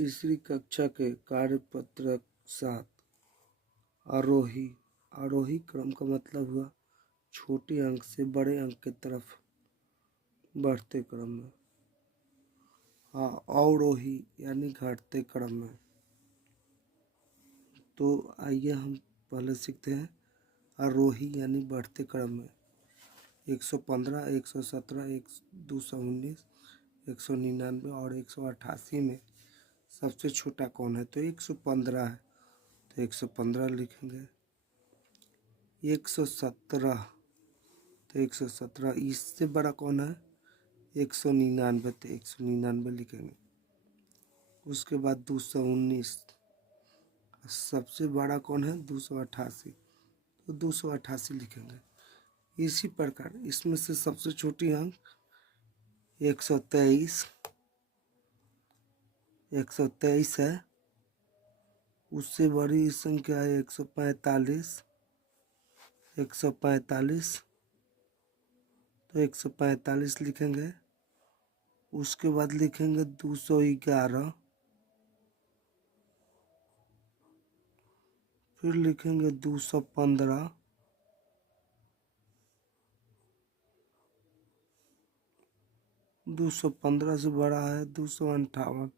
तीसरी कक्षा के कार्यपत्रक 7 आरोही। आरोही क्रम का मतलब हुआ छोटे अंक से बड़े अंक की तरफ बढ़ते क्रम में। हाँ, अवरोही यानी घटते क्रम में। तो आइए हम पहले सीखते हैं आरोही यानी बढ़ते क्रम में। 115, 117, 219, 199 और 188 में सबसे छोटा कौन है? तो 115 है, तो 115 लिखेंगे। 117, तो 117 इससे बड़ा कौन है? 199, तो 199 लिखेंगे। उसके बाद 219, सबसे बड़ा कौन है? 288, तो 288 लिखेंगे। इसी प्रकार इसमें से सबसे छोटी अंक 123, 123 है। उससे बड़ी संख्या है 145, 145, तो 145 लिखेंगे। उसके बाद लिखेंगे 211, फिर लिखेंगे 215, 215 से बड़ा है 258।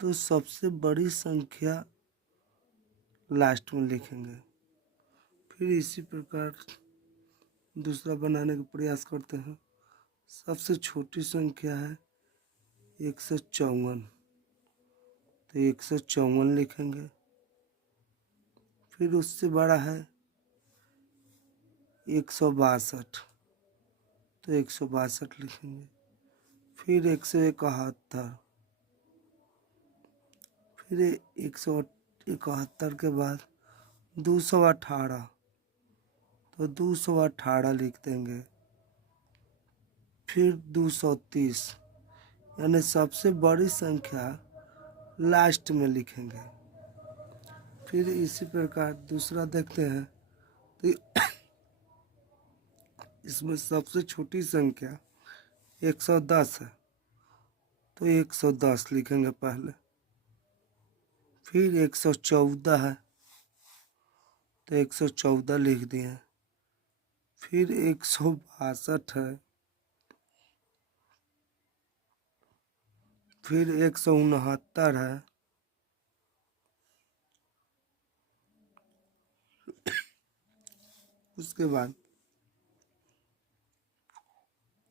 तो सबसे बड़ी संख्या लास्ट में लिखेंगे। फिर इसी प्रकार दूसरा बनाने का प्रयास करते हैं। सबसे छोटी संख्या है 154, तो 154 लिखेंगे। फिर उससे बड़ा है 162, तो 162 लिखेंगे। फिर 171, फिर 171 के बाद 218, तो 218 लिख देंगे। फिर 230 यानी सबसे बड़ी संख्या लास्ट में लिखेंगे। फिर इसी प्रकार दूसरा देखते हैं। तो इसमें सबसे छोटी संख्या 110 है, तो 110 लिखेंगे पहले। फिर 114 है, तो 114 लिख दिए। फिर 162 है, फिर 169 है, उसके बाद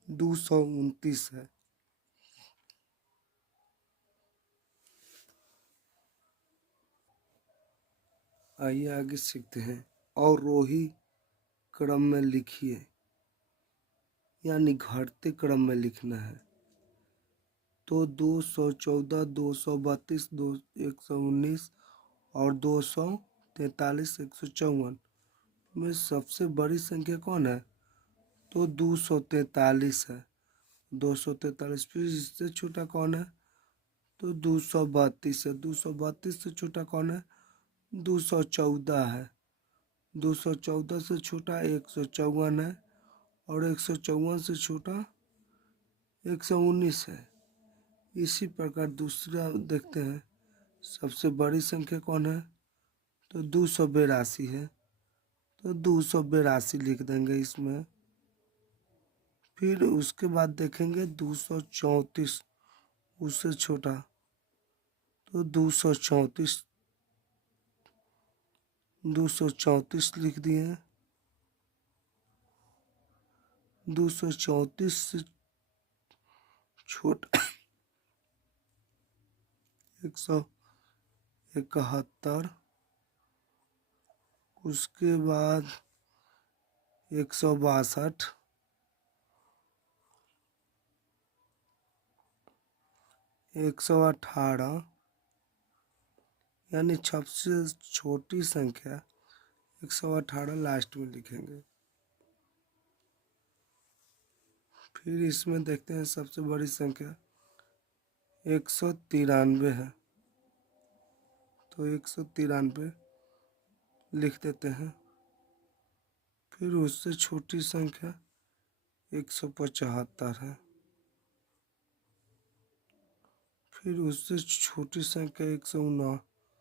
229 है। आइए आगे सीखते हैं। अवरोही क्रम में लिखिए, यानी घटते क्रम में लिखना है। तो 214, 232, 119 और 243, 154 में सबसे बड़ी संख्या कौन है? तो 243 है। 243। फिर इससे छोटा कौन है? तो 232 है। 232 से छोटा कौन है? 214 है। 214 से छोटा 154 है, और 154 से छोटा 119 है। इसी प्रकार दूसरा देखते हैं। सबसे बड़ी संख्या कौन है? तो 282 है, तो 282 लिख देंगे इसमें। फिर उसके बाद देखेंगे 234, उससे छोटा, तो 234, 234 लिख दिए। 234 से छोटा 171, उसके बाद 162, 118, यानी सबसे छोटी संख्या 118 लास्ट में लिखेंगे। फिर इसमें देखते हैं सबसे बड़ी संख्या 193 है, तो 193 लिख देते हैं। फिर उससे छोटी संख्या 175 है। फिर उससे छोटी संख्या 109